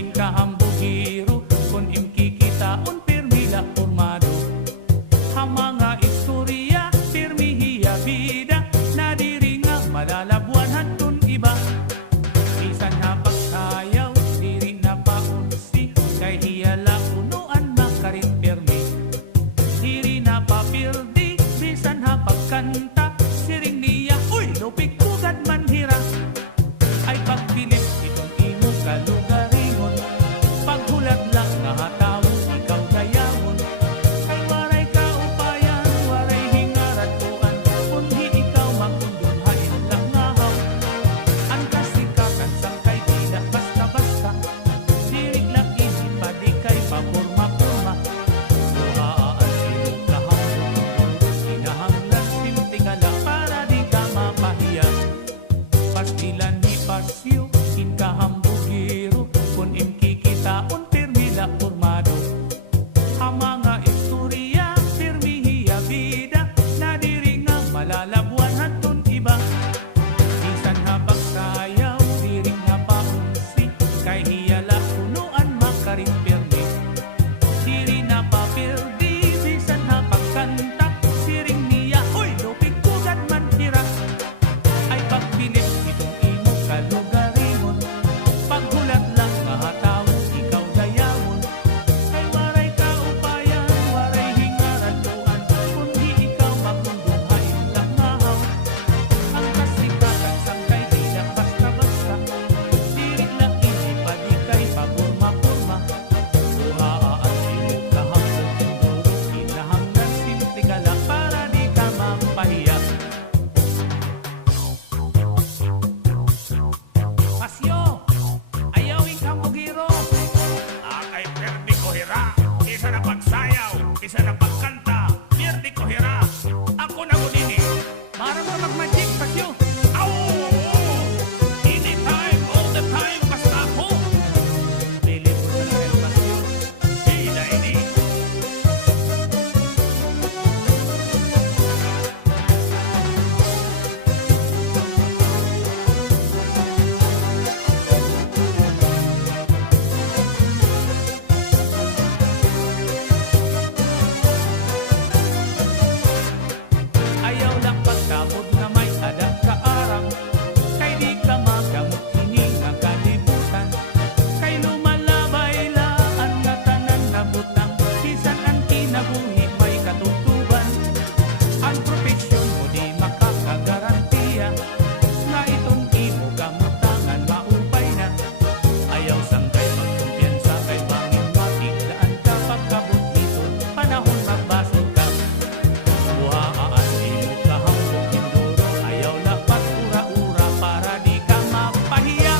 Inkahambugiro kun imkikitaon pirmila formado. Ang mga istorya pirmihiya bida na diri nga malalabuan hantun iba. Bisan na pagsayaw diri na paunsi kay hiyala unuan makarit pirmi. Diri na papirdi bisan na pagkanta siring niya uy lupik pugad man hira. Ay pagpilit itong imo kalugaringon paghulat lang nga hataw ikaw dayamon. Kay waray ka upayan waray hingarat tuan kundi ikaw makundunhain lang ngahaw. Ang kasikatan sang kay tidak basta-basta diri lang inipadi kay papurma-purma. Buhaan ilong kahapon kinahanglan simtigala para di ka mapahiya. Pastilan ni pasyo inkahambugiro kun imkikitaon pirmila formado. Ang mga istorya pirmihiya bida na diri nga malalabuan hantun iba. Bisan na pagsayaw diri nga paunsi kay hiyala unuan makarit pirmi. Diri na papirdi bisan na pagkanta siring niya uy lupig pugad man hira. Ay pagpilit itong imo kalugaringon paghulat lang nga hataw ikaw dayamon. Kay waray ka upayan waray hingaran tuan kundi ikaw makundunhain lang ngahaw. Ang kasikatan sang kay tidak basta-basta diri lang inipadi kay papurma-purma. Buhaan ilong kahapon induro kinahanglan simtigala para di ka mapahiya. Pasyo, ayaw inkambugiro. Akay perdi ko hira, isa na pagsayaw, isa na pagkanta, perdi ko hira. Ako na gunini. Para mo mag-magic, Pasyo. Aw! Anytime, all the time, basta ako. Dili po sa kayo, Pasyo. Hila ini. Ayaw lang pagkamot na may adak kaarang. Kay di ka magamot kini nga kalibutan. Kay lumalabay laan nga tanan na butang. Bisan ang kinabuhi may katutuban. Ang propesyon mo di makakagarantiya. Nga itong imo kamutangan maupay na. Ayaw sanggay magkumpiyansa kay bangin matigdaan ka pagkabot nito. Panahon magbasol ka. Buhaan imo kahapon induro ayaw lapat ura-ura para di ka mapahiya.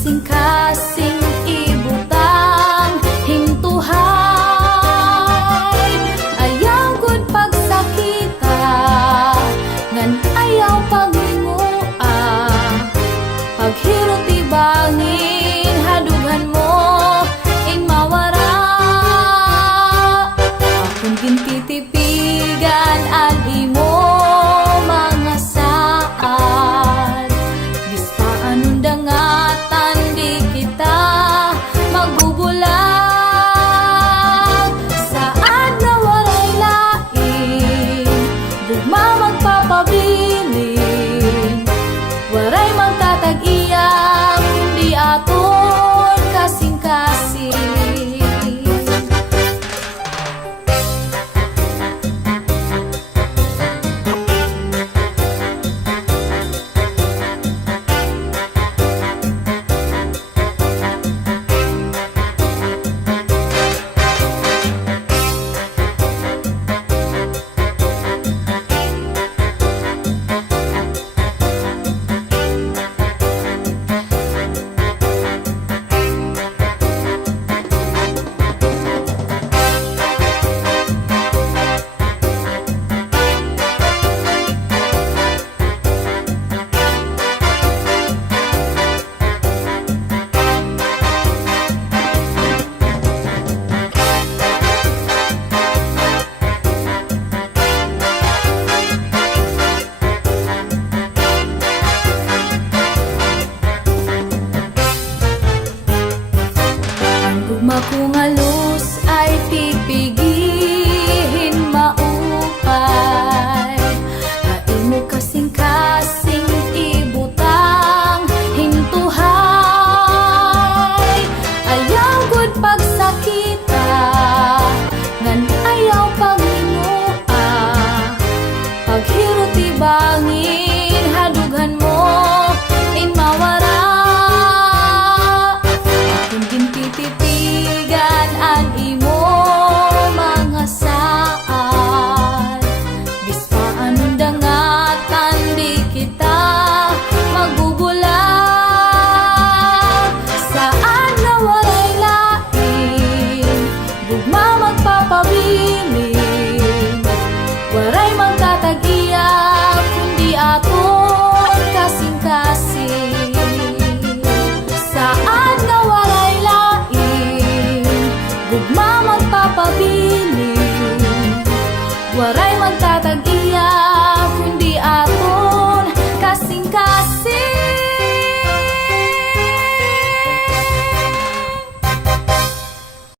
kasing-kasing ibutang hingtuhay. Ayaw gud pagsakita, ngan ayaw pagmingua. Paghirot ibangin, hadughan mo ing mawara. Akong gintitipigan ang imo mga saad. Bistaan undangatan di kita magbubulag. Saad na waray lain, bugma magpapabilin. Waray magtatag-iyang di aton kasing-kasing. Gugma kong